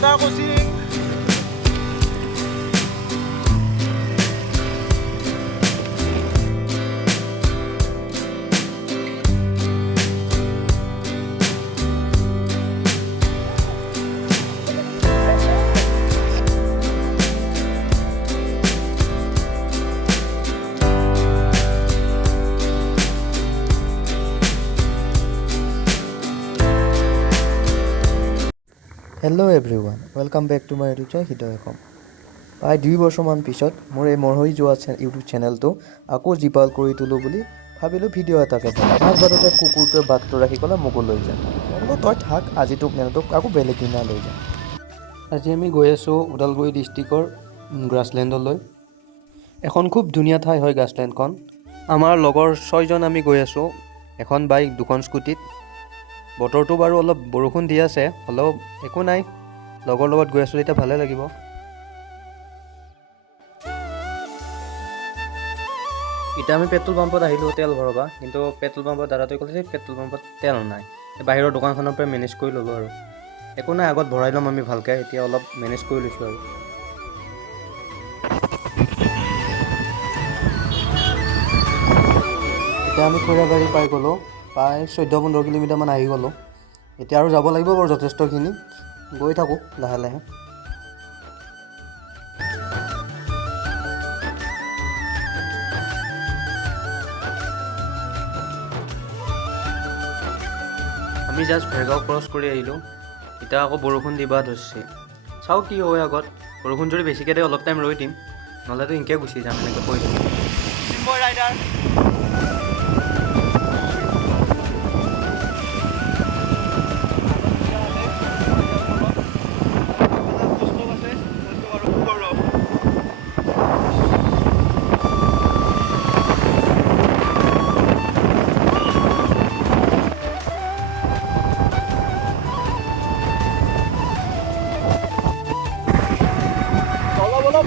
Water crossing. Hello' everyone, welcome back to my YouTube channel Hridoy Asom. প্ৰায় 2 বছৰমান পিছত মোৰ এই মৰহি যোৱা ইউটিউব চেনেলটো আকৌ জীপাল কৰি তোলোঁ বুলি ভাবিলোঁ ভিডিঅ' এটাকে বনাওঁ। মাজবাটতে কুকুৰটোৱে বাটটো ৰাখি ক'লে মোকো লৈ যা। মই বোলো তই থাক, আজি তোক নেনো, আকৌ বেলেগ দিনা লৈ যাম। আজি আমি গৈ আছোঁ ওদালগুৰি ডিষ্ট্ৰিক্টৰ গ্ৰাছলেণ্ডলৈ। এখন খুব ধুনীয়া ঠাই হয় গ্ৰাছলেণ্ডখন। আমাৰ লগৰ 6জন আমি গৈ আছোঁ, এখন বাইক 2খন স্কুটিত। বতৰটো বাৰু অলপ বৰষুণ দি আছে, হ'লেও একো নাই, লগৰ লগত গৈ আছোঁ এতিয়া ভালে লাগিব। এতিয়া আমি পেট্ৰল পাম্পত আহিলোঁ তেল ভৰাবা, কিন্তু পেট্ৰল পাম্পৰ দাদাটোৱে ক'লে যে পেট্ৰল পাম্পত তেল নাই। বাহিৰৰ দোকানখনৰ পৰা মেনেজ কৰি ল'লোঁ আৰু একো নাই, আগত ভৰাই ল'ম আমি ভালকৈ, এতিয়া অলপ মেনেজ কৰি লৈছোঁ আৰু। এতিয়া আমি খৈৰাবাৰী পাই গ'লোঁ, প্ৰায় 14-15 কিলোমিটাৰমান আহি গ'লোঁ। এতিয়া আৰু যাব লাগিব বাৰু যথেষ্টখিনি, গৈ থাকোঁ লাহে লাহে। আমি জাষ্ট ভেৰগাঁও ক্ৰছ কৰি আহিলোঁ, এতিয়া আকৌ বৰষুণ দিবা ধৰিছে। চাওঁ কি হয় আগত, বৰষুণ যদি বেছিকৈ দিয়ে অলপ টাইম ৰৈ দিম, নহ'লেতো এনেকৈ গুচি যাম, এনেকৈ কৈ দিম। Simboy Rider.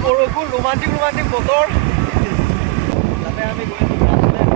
বৰষুণ ৰোমান্টিক বতৰ, তাতে আমি গৈ আছোঁ গ্ৰাছলেণ্ড।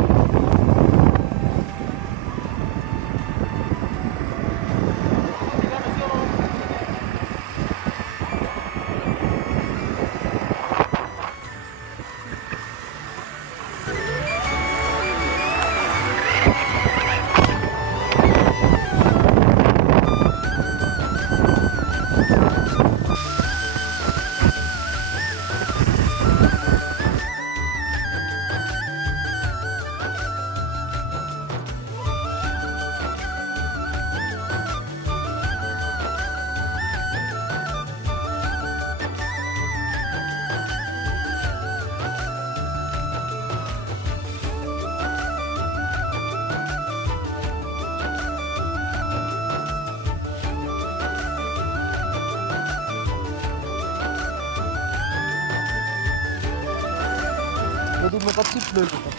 যদি মোৰ তাত চিপছ লৈ লৈছোঁ,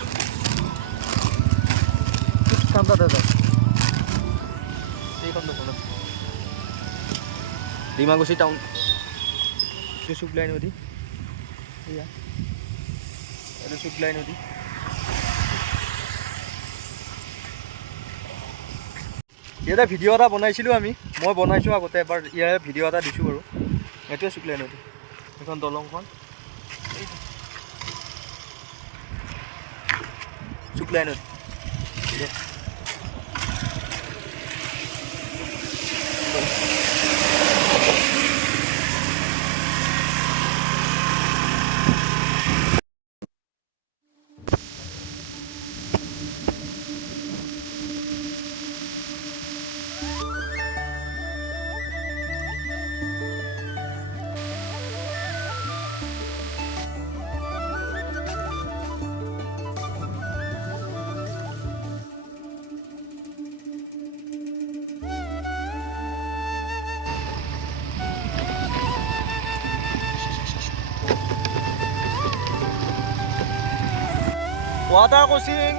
চিপছ খাম তাতে যাম। এইখন দোকানত ডিমাকুছী টাউন, শুক্লাই নদী, এয়া এইটো শুক্লাই নদী। ইয়াতে ভিডিঅ' এটা বনাইছিলোঁ মই বনাইছোঁ আগতে এবাৰ, ইয়াৰে ভিডিঅ' এটা দিছোঁ বাৰু। এইটোৱে শুক্লাই নদী, এইখন দলংখন শুক্লাই নদী। Water crossing.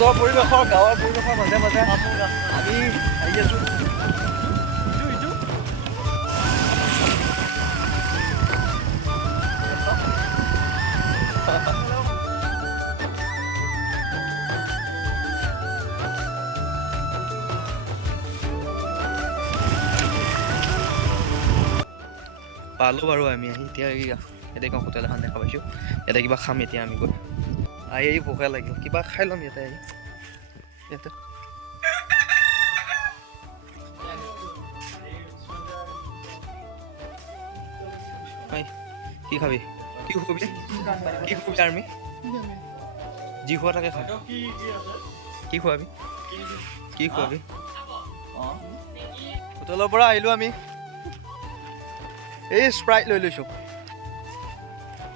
ওচৰৰ পৰিৱেশৰ গাঁৱৰ পৰিৱেশৰ মাজে মাজে আমি আহি আছোঁ। পালোঁ বাৰু আমি আহি এতিয়া ইয়াতে এখন হোটেল এখন দেখা পাইছোঁ। ইয়াতে কিবা খাম এতিয়া আমি গৈ আহি ভোকে লাগিল, কিবা খাই ল'ম ইয়াতে আহি। ইয়াতে কি খাবি? কি খুৱাবি? কি খুৱাবি আৰ্মি? যি খোৱা তাকে খাম। কি খুৱাবি? কি খুৱাবি? হোটেলৰ পৰা আহিলোঁ আমি। এই স্প্ৰাইট লৈ লৈছোঁ।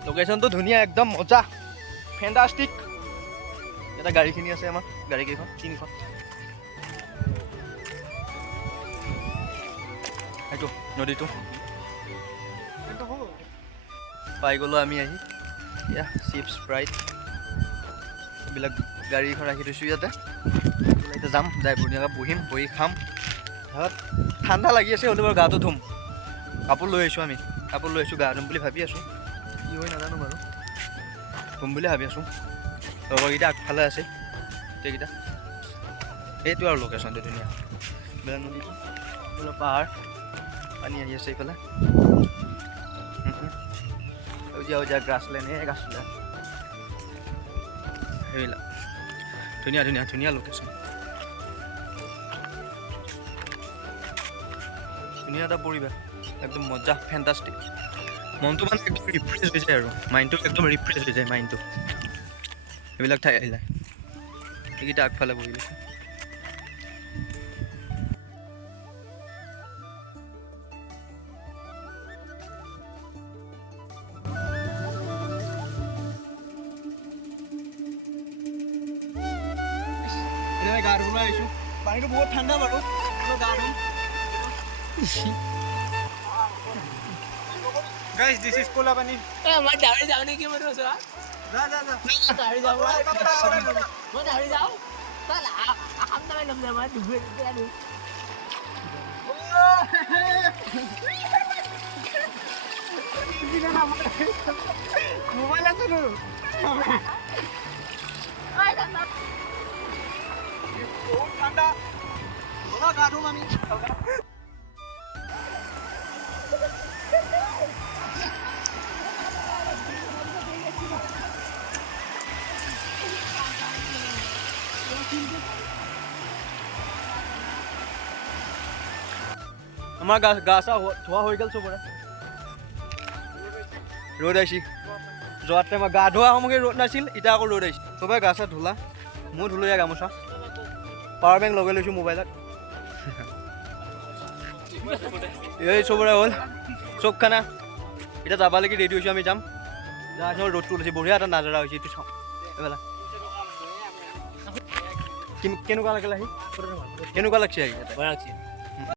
লোকেশ্যনটো ধুনীয়া, একদম মজা, ফেণ্টাষ্টিক। এটা গাড়ীখিনি আছে আমাৰ, গাড়ীকেইখন 3খন। সেইটো নদীটো পাই গ'লোঁ আমি আহি। এয়া চিপছ স্প্ৰাইট এইবিলাক গাড়ীখন ৰাখি থৈছোঁ ইয়াতে। এতিয়া যাম, যাই ধুনীয়াকৈ বহিম, বহি খাম। ঠাণ্ডা লাগি আছে হ'লেও বাৰু গাটো ধুম। কাপোৰ লৈ আহিছোঁ আমি, কাপোৰ লৈ আহিছোঁ, গা ধুম বুলি ভাবি আছোঁ। কি হয় নাজানো বাৰু, ধুম বুলি ভাবি আছোঁ। লগৰকেইটা আগফালে আছে, গোটেইকেইটা। এইটো আৰু লোকেশ্যনটো ধুনীয়া। বেয়া নদী, এইফালে পাহাৰ, পানী আহি আছে এইফালে। সেউজীয়া সেউজীয়া গ্ৰাছলেণ্ড, এই গ্ৰাছলেণ্ড সেইবিলাক ধুনীয়া ধুনীয়া ধুনীয়া লোকেশ্যন। ধুনীয়া এটা পৰিৱেশ, একদম মজা, ফেণ্টাষ্টিক। মনটো মানে একদম ৰিফ্ৰেছ হৈ যায় আৰু মাইণ্ডটো একদম ৰিফ্ৰেছ হৈ যায় মাইণ্ডটো এইবিলাক ঠাই আহিলে। এইকেইটা আগফালে বহি লৈছে। গা ধুবলৈ আহিছোঁ, পানীটো বহুত ঠাণ্ডা বাৰু, গা ধুম। Guys, this is Kola Pani. मैं डावरी जाने की मत सोच रहा जा जा जा डावरी जाओ मैं डावरी जाओ चल हम तो मैं नंबर मैं डूबे डूबे मोबाइल আছে তো বহুত ঠান্ডা ওলা গা ধুম আমি। আমাৰ গা চা ধোৱা হৈ গ'ল চবৰে। ৰ'দ আহিছে, যোৱাত টাইমত গা ধোৱা সময়ত ৰ'দ নাছিল, এতিয়া আকৌ ৰ'দ আহিছে। চবে গা চা ধুলা, মই ধুলো এয়া গামোচা, পাৱাৰ বেংক লগাই লৈছোঁ মোবাইলত। এই চবৰে হ'ল চব খানা। এতিয়া যাবালৈকে ৰেডি হৈছোঁ, আমি যাম। যা ৰ'দটো ওলাইছে, বঢ়িয়া এটা নাজাৰা হৈছে, এইটো চাওঁ এইফালে। কেনেকুৱা লাগিল আহি? কেনেকুৱা লাগছে আহি?